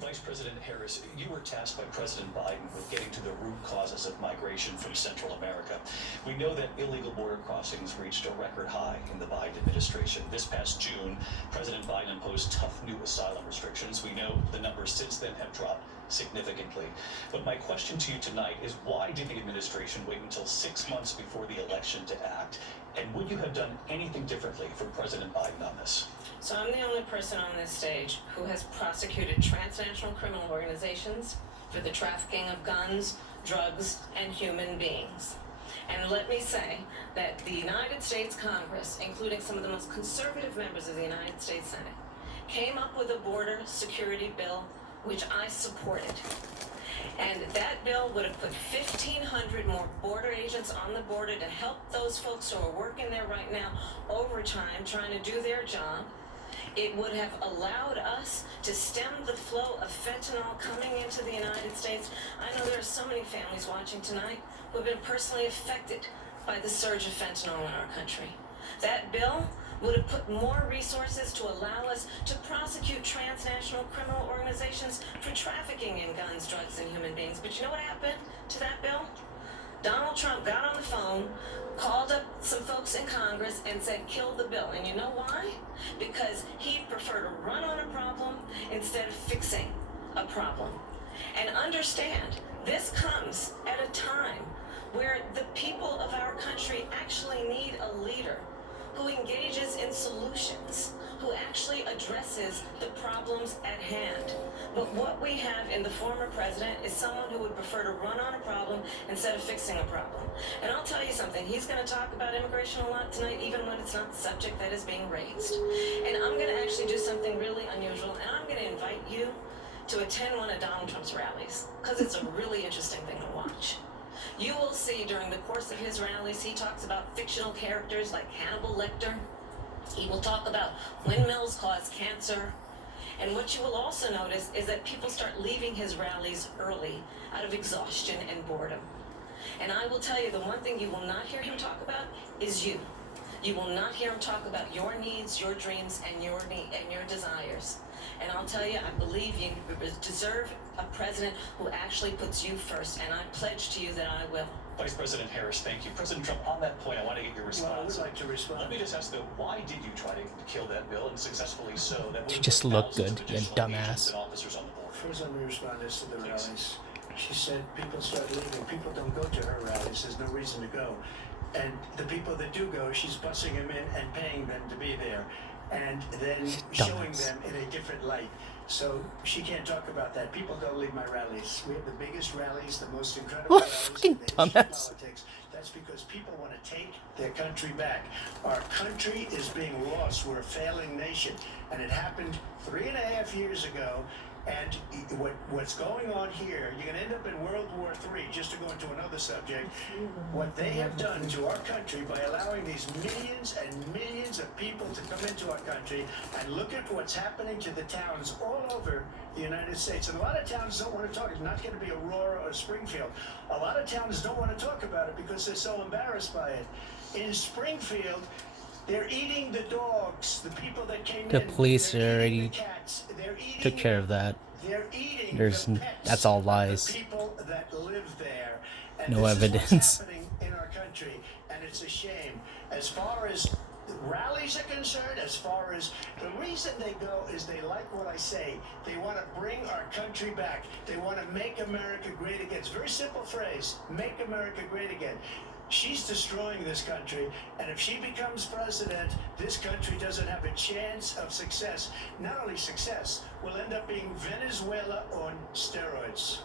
Vice President Harris, you were tasked by President Biden with getting to the root causes of migration from Central America. We know that illegal border crossings reached a record high in the Biden administration. This past June, President Biden imposed tough new asylum restrictions. We know the numbers since then have dropped significantly. But my question to you tonight is, why did the administration wait until 6 months before the election to act? And would you have done anything differently from President Biden on this? So I'm the only person on this stage who has prosecuted transnational criminal organizations for the trafficking of guns, drugs, and human beings. And let me say that the United States Congress, including some of the most conservative members of the United States Senate, came up with a border security bill which I supported. And that bill would have put 1,500 more border agents on the border to help those folks who are working there right now overtime trying to do their job. It would have allowed us to stem the flow of fentanyl coming into the United States. I know there are so many families watching tonight who have been personally affected by the surge of fentanyl in our country. That bill would have put more resources to allow us to prosecute transnational criminal organizations for trafficking in guns, drugs, and human beings. But you know what happened to that bill? Donald Trump got on the phone, called up some folks in Congress and said, kill the bill. And you know why? Because he'd prefer to run on a problem instead of fixing a problem. And understand, this comes at a time where the people of our country actually need a leader who engages in solutions, who actually addresses the problems at hand. But what we have in the former president is someone who would prefer to run on a problem instead of fixing a problem. And I'll tell you something, he's going to talk about immigration a lot tonight, even when it's not the subject that is being raised. And I'm going to actually do something really unusual, and I'm going to invite you to attend one of Donald Trump's rallies, because it's a really interesting thing to watch. You will see during the course of his rallies, he talks about fictional characters like Hannibal Lecter. He will talk about windmills cause cancer. And what you will also notice is that people start leaving his rallies early out of exhaustion and boredom. And I will tell you, the one thing you will not hear him talk about is you. You will not hear him talk about your needs, your dreams, and your desires. And I'll tell you, I believe you deserve a president who actually puts you first, and I pledge to you that I will. Vice President Harris, thank you. President Trump, on that point, I want to get your response. Well, I would like to respond. Let me just ask, though, why did you try to kill that bill, and successfully so? That To just look good, you dumbass. and officers on the board. First, let me respond as to the rallies. She said people start leaving. People don't go to her rallies. There's no reason to go. And the people that do go, she's bussing them in and paying them to be there, and then showing them in a different light. So she can't talk about that. People don't leave my rallies. We have the biggest rallies, the most incredible rallies fucking in the history of dumbass. politics. That's because people want to take their country back. Our country is being lost. We're a failing nation. And it happened 3.5 years ago. And what's going on here, you're going to end up in World War III, just to go into another subject. What they have done to our country by allowing these millions and millions of people to come into our country, and look at what's happening to the towns all over the United States. And a lot of towns don't want to talk. It's not going to be Aurora or Springfield. A lot of towns don't want to talk about it because they're so embarrassed by it. In Springfield, they're eating the dogs, the people that came The in. police They're eating already the cats. They're eating took care of that. They're eating There's the pets that's all of lies. the people that live there. And No this is evidence. what's happening in our country, and it's a shame. As far as the rallies are concerned, as far as the reason they go is they like what I say. They want to bring our country back. They want to make America great again. It's a very simple phrase, make America great again. She's destroying this country, and if she becomes president, this country doesn't have a chance of success. Not only success, we'll end up being Venezuela on steroids.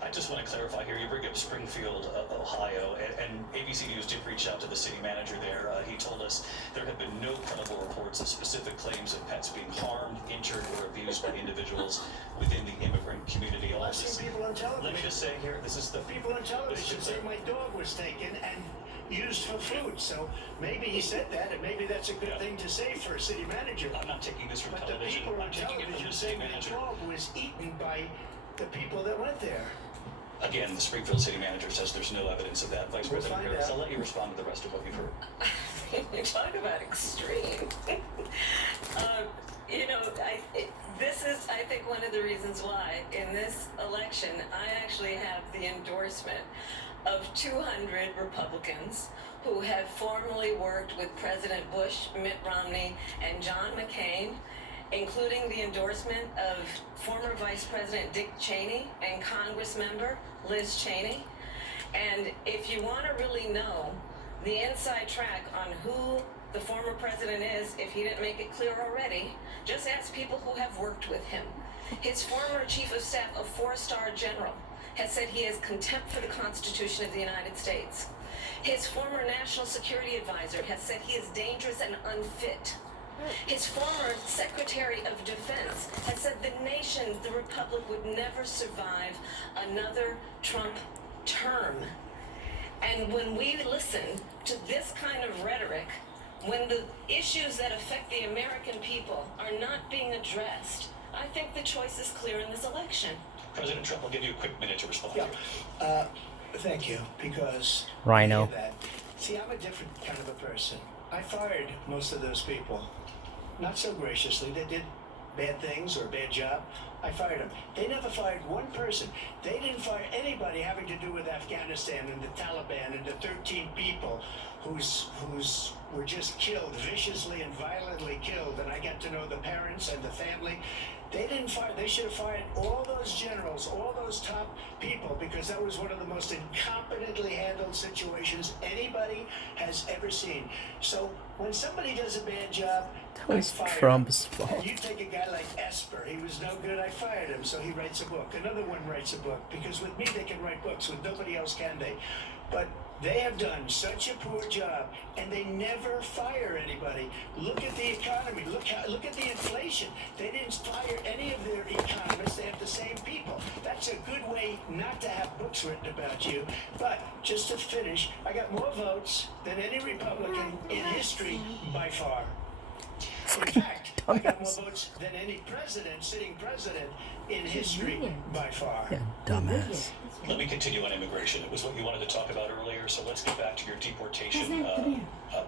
I just want to clarify here. You bring up Springfield, Ohio, and ABC News did reach out to the city manager there. He told us there have been no credible reports of specific claims of pets being harmed, injured, or abused by individuals within the immigrant community. I've seen people on television. Let me just say here, this is the People on television say my dog was taken and used for food. So maybe he said that, and maybe that's a good thing to say for a city manager. I'm not taking this from But the television. people on I'm taking it from television the say city my manager. dog was eaten by the people that went there. Again, the Springfield city manager says there's no evidence of that. Vice We'll President find Harris, out. I'll let you respond to the rest of what you've heard. talk about extreme. You know, this is, I think, one of the reasons why in this election I actually have the endorsement of 200 Republicans who have formerly worked with President Bush, Mitt Romney, and John McCain, including the endorsement of former Vice President Dick Cheney and Congress member Liz Cheney. And if you want to really know the inside track on who the former president is, if he didn't make it clear already, just ask people who have worked with him. His former chief of staff, a four-star general, has said he has contempt for the Constitution of the United States. His former national security advisor has said he is dangerous and unfit. His former Secretary of Defense has said the nation, the Republic, would never survive another Trump term. And when we listen to this kind of rhetoric, when the issues that affect the American people are not being addressed, I think the choice is clear in this election. President Trump, I'll give you a quick minute to respond. Yeah. Thank you, because Rhino. See, I'm a different kind of a person. I fired most of those people. Not so graciously. They did bad things or a bad job. I fired them. They never fired one person. They didn't fire anybody having to do with Afghanistan and the Taliban and the 13 people who's were just killed, viciously and violently killed. And I got to know the parents and the family. They didn't fire. They should have fired all those generals, all those top people, because that was one of the most incompetently handled situations anybody has ever seen. So when somebody does a bad job, That was I fire Trump's him. fault. You take a guy like Esper. He was no good. I fired him, so he writes a book. Another one writes a book, because with me they can write books. With nobody else can they? But they have done such a poor job, and they never fire anybody. Look at the economy. Look at the inflation. They didn't fire any of their economists. They have the same people. That's a good way not to have books written about you. But just to finish, I got more votes than any Republican in history by far. In fact, I got more votes than any sitting president in history by far. Yeah, dumbass. Let me continue on immigration. It was what you wanted to talk about earlier, so let's get back to your deportation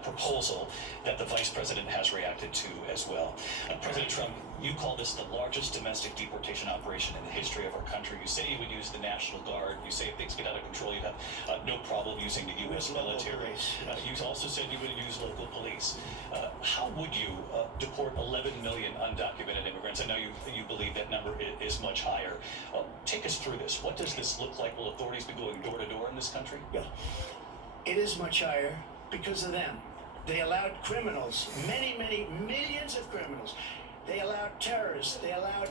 proposal that the vice president has reacted to as well. President Trump, you call this the largest domestic deportation operation in the history of our country. You say you would use the National Guard. You say if things get out of control, you have no problem using the U.S. military. You also said you would use local police. How would you deport 11 million undocumented immigrants? I know you believe that number is much higher. Take us through this. What does this look like? Will authorities be going door to door in this country? Yeah. It is much higher because of them. They allowed criminals, many millions of criminals. They allowed terrorists. They allowed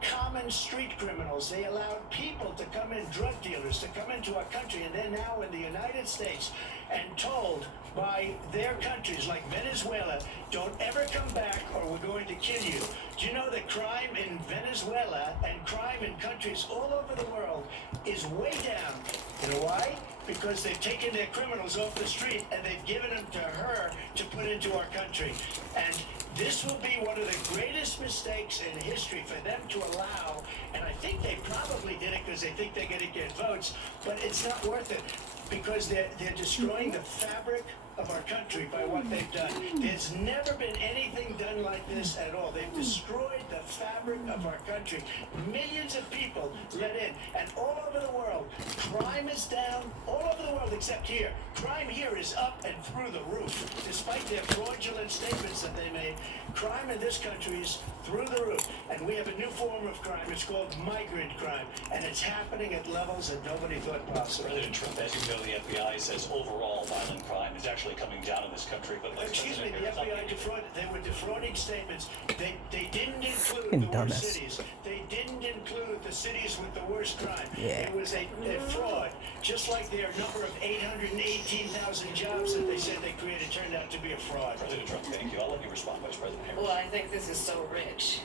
common street criminals. They allowed people to come in, drug dealers, to come into our country, and they're now in the United States and told by their countries like Venezuela, don't ever come back or we're going to kill you. Do you know that crime in Venezuela and crime in countries all over the world is way down? You know why? Because they've taken their criminals off the street and they've given them to her to put into our country. And this will be one of the greatest mistakes in history for them to allow, and I think they probably did it because they think they're going to get votes, but it's not worth it because they're destroying the fabric of our country by what they've done. There's never been anything done like this at all. They've destroyed the fabric of our country. Millions of people let in, and all over the world, crime is down, all over the world except here. Crime here is up and through the roof. Despite their fraudulent statements that they made, crime in this country is through the roof. And we have a new form of crime. It's called migrant crime, and it's happening at levels that nobody thought possible. President Trump, as you know, the FBI says overall violent crime is actually coming down in this country. But Excuse me, the FBI defrauded. They were defrauding statements. They didn't include Fucking the worst dumbass. cities. They didn't include the cities with the worst crime. Yeah. It was a fraud. Just like their number of 818,000 jobs that they said they created turned out to be a fraud. President Trump, thank you. I'll let you respond, Vice President Harris. Well, I think this is so rich,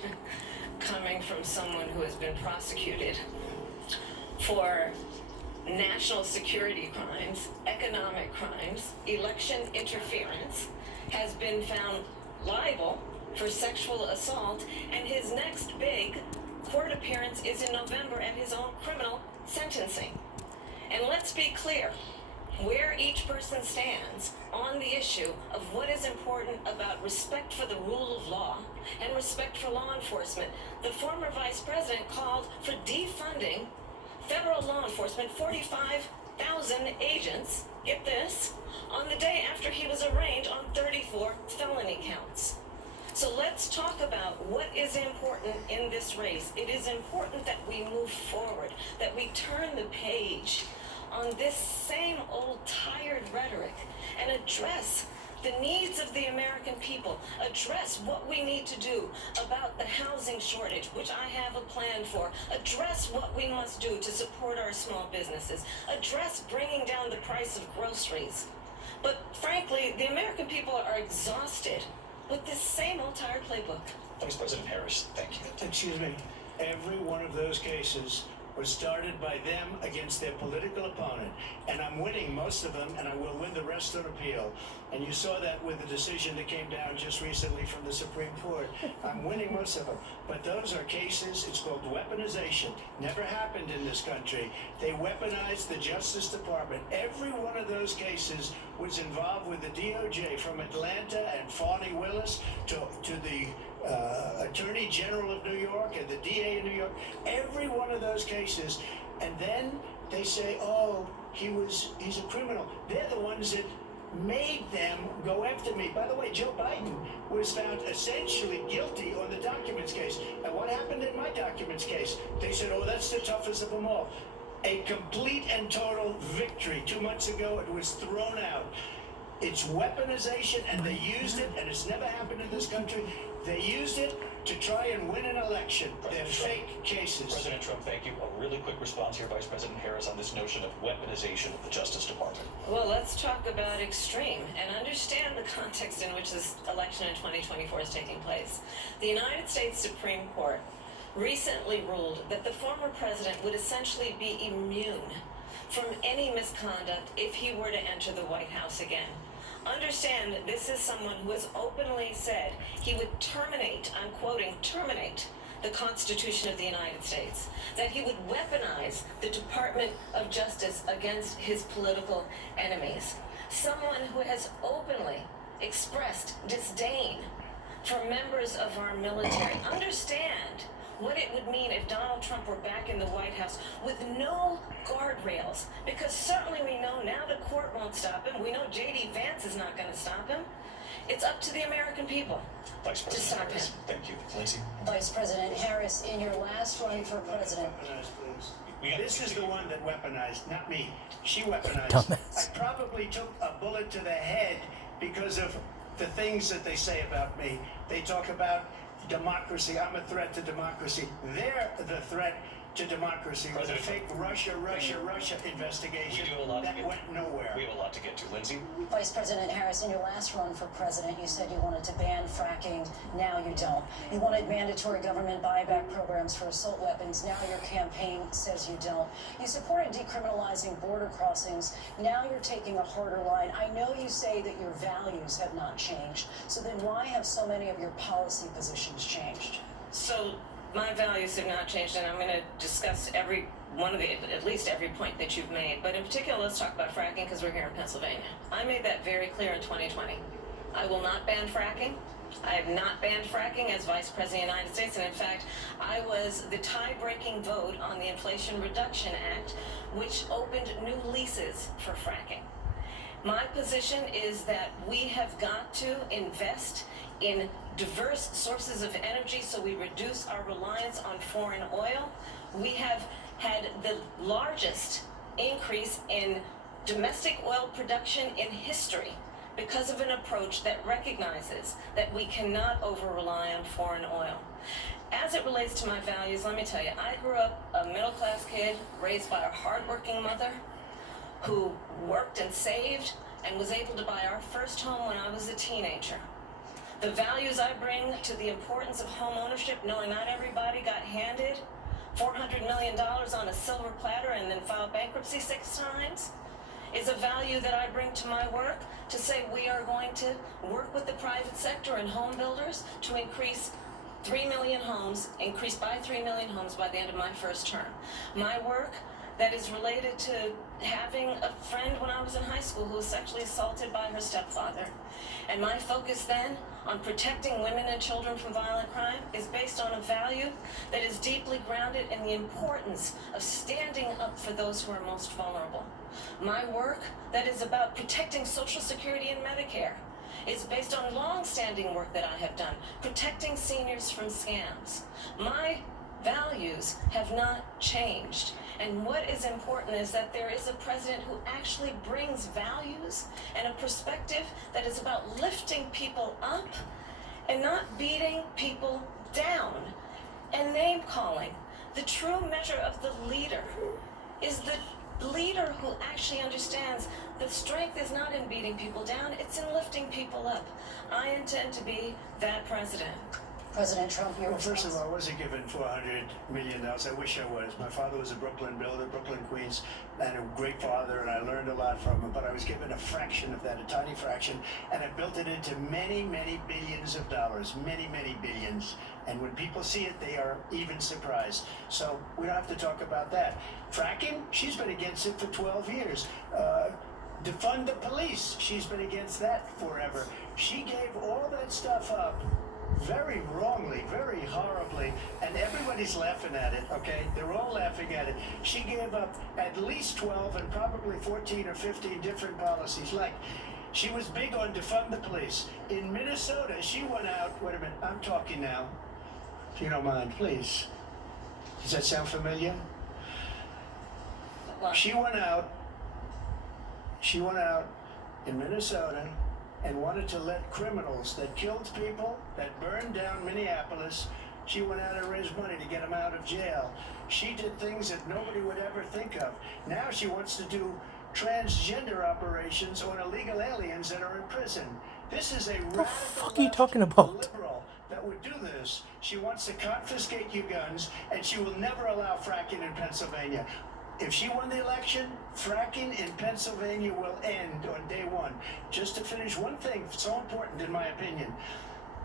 coming from someone who has been prosecuted for national security crimes, economic crimes, election interference, has been found liable for sexual assault, and his next big court appearance is in November at his own criminal sentencing. And let's be clear, where each person stands on the issue of what is important about respect for the rule of law and respect for law enforcement, the former vice president called for defunding federal law enforcement, 45,000 agents, get this, on the day after he was arraigned on 34 felony counts. So let's talk about what is important in this race. It is important that we move forward, that we turn the page on this same old tired rhetoric and address the needs of the American people, address what we need to do about the housing shortage, which I have a plan for, address what we must do to support our small businesses, address bringing down the price of groceries. But frankly, the American people are exhausted with this same old tired playbook. Vice President Harris, thank you. Excuse me. Every one of those cases was started by them against their political opponent. And I'm winning most of them, and I will win the rest on appeal. And you saw that with the decision that came down just recently from the Supreme Court. I'm winning most of them. But those are cases, it's called weaponization. Never happened in this country. They weaponized the Justice Department. Every one of those cases was involved with the DOJ, from Atlanta and Fani Willis to the Attorney General of New York and the DA in New York. Every one of those cases. And then they say, oh, he's a criminal. They're the ones that made them go after me. By the way, Joe Biden was found essentially guilty on the documents case. And what happened in my documents case? They said, oh, that's the toughest of them all. A complete and total victory. 2 months ago, it was thrown out. It's weaponization, and they used it, and it's never happened in this country. They used it to try and win an election. They're fake cases. President Trump, thank you. A really quick response here, Vice President Harris, on this notion of weaponization of the Justice Department. Well, let's talk about extreme and understand the context in which this election in 2024 is taking place. The United States Supreme Court recently ruled that the former president would essentially be immune from any misconduct if he were to enter the White House again. Understand that this is someone who has openly said he would terminate, I'm quoting, terminate the Constitution of the United States, that he would weaponize the Department of Justice against his political enemies. Someone who has openly expressed disdain for members of our military. Understand what it would mean if Donald Trump were back in the White House with no guardrails. Because certainly we know now the court won't stop him. We know J.D. Vance is not going to stop him. It's up to the American people Vice to President stop Harris, him. thank you. Lindsay? Vice President Harris, in your last run for president. This is the one that weaponized, not me. She weaponized. Dumbass. I probably took a bullet to the head because of the things that they say about me. They talk about democracy. I'm a threat to democracy. They're the threat to democracy with a fake Russia investigation We do a lot to that get- went nowhere. We have a lot to get to. Lindsay? Vice President Harris, in your last run for president, you said you wanted to ban fracking. Now you don't. You wanted mandatory government buyback programs for assault weapons. Now your campaign says you don't. You supported decriminalizing border crossings. Now you're taking a harder line. I know you say that your values have not changed. So then why have so many of your policy positions changed? So my values have not changed, and I'm going to discuss every one of the, at least every point that you've made. But in particular, let's talk about fracking because we're here in Pennsylvania. I made that very clear in 2020. I will not ban fracking. I have not banned fracking as Vice President of the United States, and in fact, I was the tie-breaking vote on the Inflation Reduction Act, which opened new leases for fracking. My position is that we have got to invest in diverse sources of energy so we reduce our reliance on foreign oil. We have had the largest increase in domestic oil production in history because of an approach that recognizes that we cannot over-rely on foreign oil. As it relates to my values, let me tell you, I grew up a middle-class kid raised by a hardworking mother who worked and saved and was able to buy our first home when I was a teenager. The values I bring to the importance of home ownership, knowing not everybody got handed $400 million on a silver platter and then filed bankruptcy 6 times, is a value that I bring to my work to say we are going to work with the private sector and home builders to increase 3 million homes, increase by 3 million homes by the end of my first term. My work that is related to having a friend when I was in high school who was sexually assaulted by her stepfather. And my focus then on protecting women and children from violent crime is based on a value that is deeply grounded in the importance of standing up for those who are most vulnerable. My work that is about protecting Social Security and Medicare is based on long-standing work that I have done, protecting seniors from scams. My values have not changed. And what is important is that there is a president who actually brings values and a perspective that is about lifting people up and not beating people down and name calling. The true measure of the leader is the leader who actually understands that strength is not in beating people down, it's in lifting people up. I intend to be that president. President Trump, your Well, first of response? all, I wasn't given $400 million. I wish I was. My father was a Brooklyn builder, Brooklyn, Queens, and a great father, and I learned a lot from him, but I was given a fraction of that, a tiny fraction, and I built it into many, many billions of dollars, many, many billions. And when people see it, they are even surprised. So we don't have to talk about that. Fracking, she's been against it for 12 years. Defund the police, she's been against that forever. She gave all that stuff up very wrongly, very horribly, and everybody's laughing at it, okay? They're all laughing at it. She gave up at least 12 and probably 14 or 15 different policies. Like, she was big on defund the police. In Minnesota, she went out, wait a minute, I'm talking now, if you don't mind, please. Does that sound familiar? She went out in Minnesota and wanted to let criminals that killed people, that burned down Minneapolis, she went out and raised money to get them out of jail. She did things that nobody would ever think of. Now she wants to do transgender operations on illegal aliens that are in prison. This is a radical fuck are you talking about? liberal that would do this. She wants to confiscate your guns, and she will never allow fracking in Pennsylvania. If she won the election, fracking in Pennsylvania will end on day one. Just to finish one thing, so important in my opinion.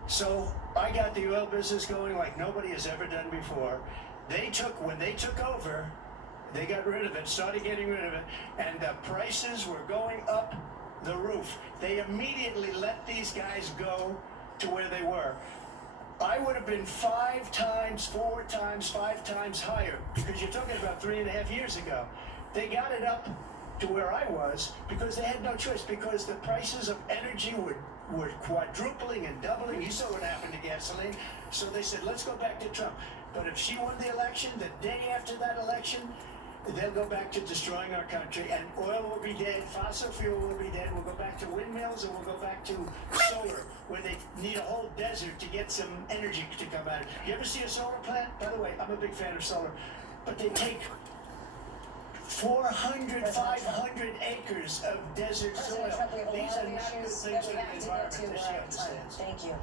So I got the oil business going like nobody has ever done before. When they took over, they got rid of it, started getting rid of it, and the prices were going up the roof. They immediately let these guys go to where they were. I would have been 5 times, 4 times, 5 times higher, because you're talking about 3.5 years ago. They got it up to where I was because they had no choice, because the prices of energy were quadrupling and doubling. You saw what happened to gasoline. So they said, let's go back to Trump. But if she won the election, the day after that election, they'll go back to destroying our country, and oil will be dead, fossil fuel will be dead, we'll go back to windmills, and we'll go back to solar, where they need a whole desert to get some energy to come out. You ever see a solar plant? By the way, I'm a big fan of solar, but they take 400, 500 acres of desert soil. President Trump, we have a These lot are of not good issues things that we for the have to get environment to. that We're she out of time. understands. Thank you.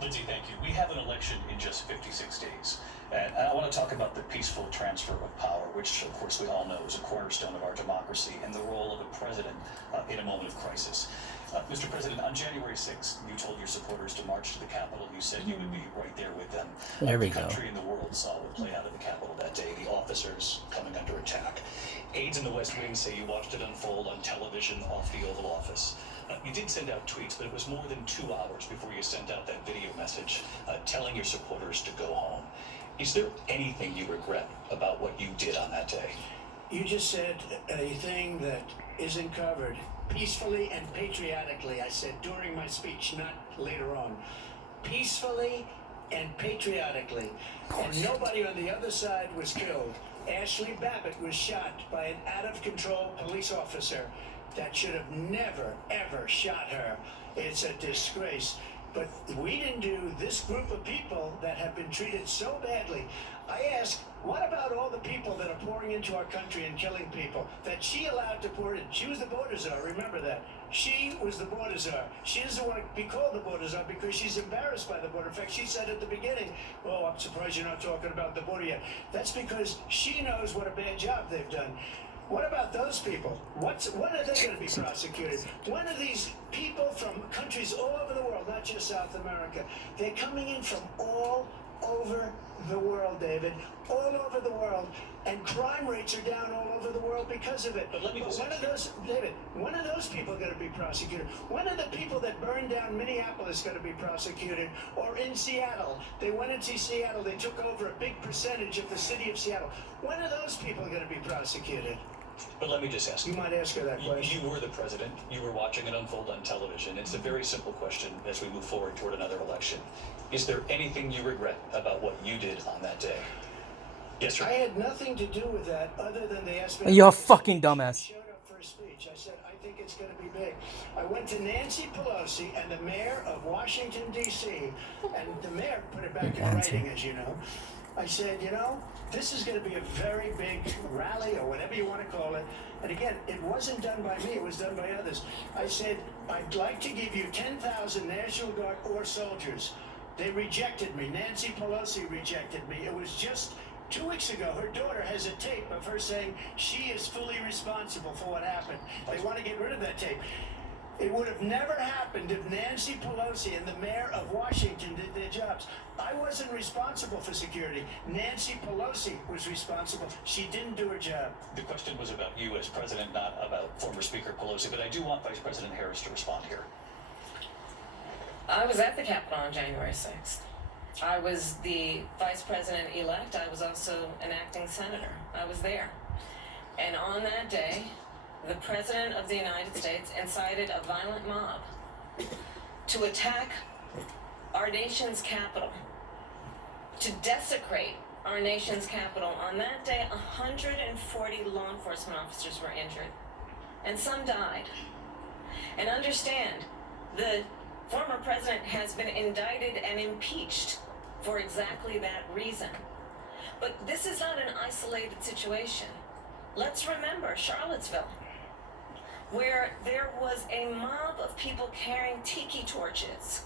Lindsay, thank you. We have an election in just 56 days. And I want to talk about the peaceful transfer of power, which, of course, we all know is a cornerstone of our democracy, and the role of a president in a moment of crisis. Mr. President, on January 6th, you told your supporters to march to the Capitol. You said you would be right there with them. There we the go. country and the world saw what played out at the Capitol that day, the officers coming under attack. Aides in the West Wing say you watched it unfold on television off the Oval Office. You did send out tweets, but it was more than 2 hours before you sent out that video message telling your supporters to go home. Is there anything you regret about what you did on that day? You just said a thing that isn't covered. Peacefully and patriotically, I said during my speech, not later on. Peacefully and patriotically. And nobody on the other side was killed. Ashley Babbitt was shot by an out-of-control police officer that should have never, ever shot her. It's a disgrace. But we didn't do this group of people that have been treated so badly. I ask, what about all the people that are pouring into our country and killing people that she allowed to pour in? She was the border czar, remember that. She was the border czar. She doesn't want to be called the border czar because she's embarrassed by the border. In fact, she said at the beginning, oh, I'm surprised you're not talking about the border yet. That's because she knows what a bad job they've done. What about those people? When are they going to be prosecuted? When are these people from countries all over the world, not just South America, they're coming in from all over the world, David. All over the world. And crime rates are down all over the world because of it. But let me just one of those, David, one of those people are going to be prosecuted. One of the people that burned down Minneapolis is going to be prosecuted. Or in Seattle, they went into Seattle, they took over a big percentage of the city of Seattle. One of those people are going to be prosecuted. But let me just ask You might ask her that question. You were the president. You were watching it unfold on television. It's a very simple question as we move forward toward another election. Is there anything you regret about what you did on that day? Yes, sir. I had nothing to do with that other than they asked me. You're a fucking dumbass. I showed up for a speech. I said, I think it's going to be big. I went to Nancy Pelosi and the mayor of Washington, D.C., and the mayor put it back in writing, as you know. I said, you know, this is going to be a very big rally or whatever you want to call it. And again, it wasn't done by me, it was done by others. I said, I'd like to give you 10,000 National Guard or soldiers. They rejected me. Nancy Pelosi rejected me. It was just 2 weeks ago, her daughter has a tape of her saying she is fully responsible for what happened. They want to get rid of that tape. It would have never happened if Nancy Pelosi and the mayor of Washington did their jobs. I wasn't responsible for security. Nancy Pelosi was responsible. She didn't do her job. The question was about you as president, not about former Speaker Pelosi, but I do want Vice President Harris to respond here. I was at the Capitol on January 6th. I was the vice president-elect. I was also an acting senator. I was there. And on that day, the President of the United States incited a violent mob to attack our nation's capital, to desecrate our nation's capital. On that day, 140 law enforcement officers were injured, and some died. And understand, the former president has been indicted and impeached for exactly that reason. But this is not an isolated situation. Let's remember Charlottesville, where there was a mob of people carrying tiki torches,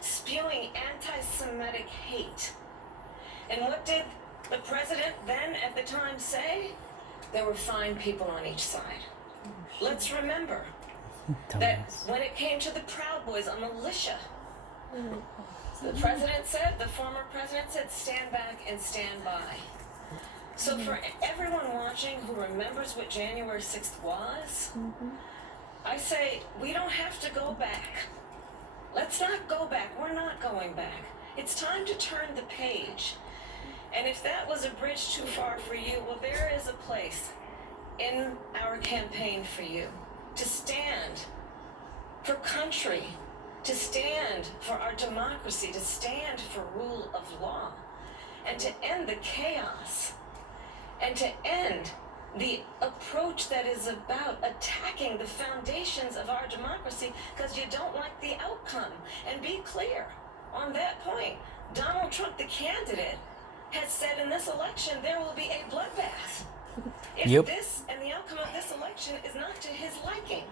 spewing anti-Semitic hate. And what did the president then at the time say? There were fine people on each side. Let's remember that when it came to the Proud Boys, a militia, the president said, the former president said, stand back and stand by. So for everyone watching who remembers what January 6th was, I say, we don't have to go back. Let's not go back. We're not going back. It's time to turn the page. And if that was a bridge too far for you, well, there is a place in our campaign for you to stand for country, to stand for our democracy, to stand for rule of law, and to end the chaos, and to end the approach that is about attacking the foundations of our democracy because you don't like the outcome. And be clear on that point. Donald Trump, the candidate, has said in this election there will be a bloodbath if this and the outcome of this election is not to his liking.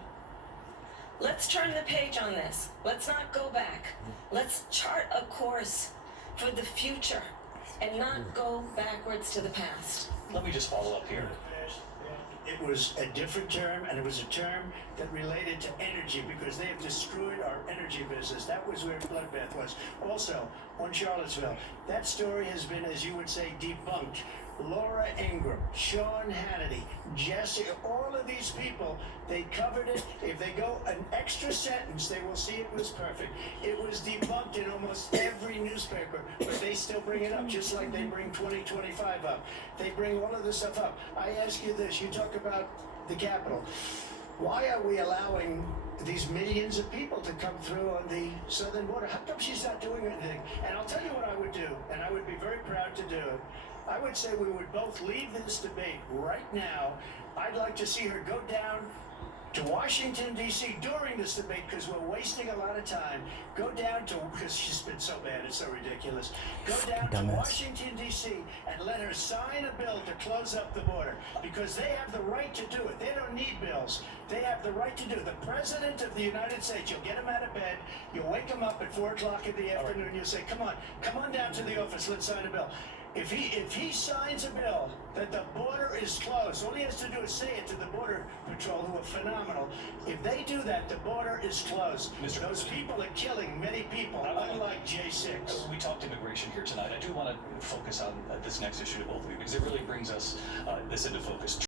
Let's turn the page on this. Let's not go back. Let's chart a course for the future and not go backwards to the past. Let me just follow up here. It was a different term, and it was a term that related to energy because they have destroyed our energy business. That was where bloodbath was. Also, on Charlottesville, that story has been, as you would say, debunked. Laura Ingraham, Sean Hannity, Jesse, all of these people, they covered it. If they go an extra sentence, they will see it was perfect. It was debunked in almost every newspaper, but they still bring it up, just like they bring 2025 up. They bring all of this stuff up. I ask you this, you talk about the Capitol. Why are we allowing these millions of people to come through on the southern border? How come she's not doing anything? And I'll tell you what I would do, and I would be very proud to do it. I would say we would both leave this debate right now. I'd like to see her go down to Washington, D.C. during this debate because we're wasting a lot of time. Go down to, because she's been so bad, it's so ridiculous. Go down to Washington, D.C. and let her sign a bill to close up the border because they have the right to do it. They don't need bills. They have the right to do it. The President of the United States, you'll get him out of bed, you'll wake him up at 4 o'clock in the afternoon, you'll say, come on down to the office, let's sign a bill. If he signs a bill that the border is closed, all he has to do is say it to the Border Patrol, who are phenomenal. If they do that, the border is closed. Those people are killing many people, unlike J6. We talked immigration here tonight. I do want to focus on this next issue to both of you because it really brings us this into focus.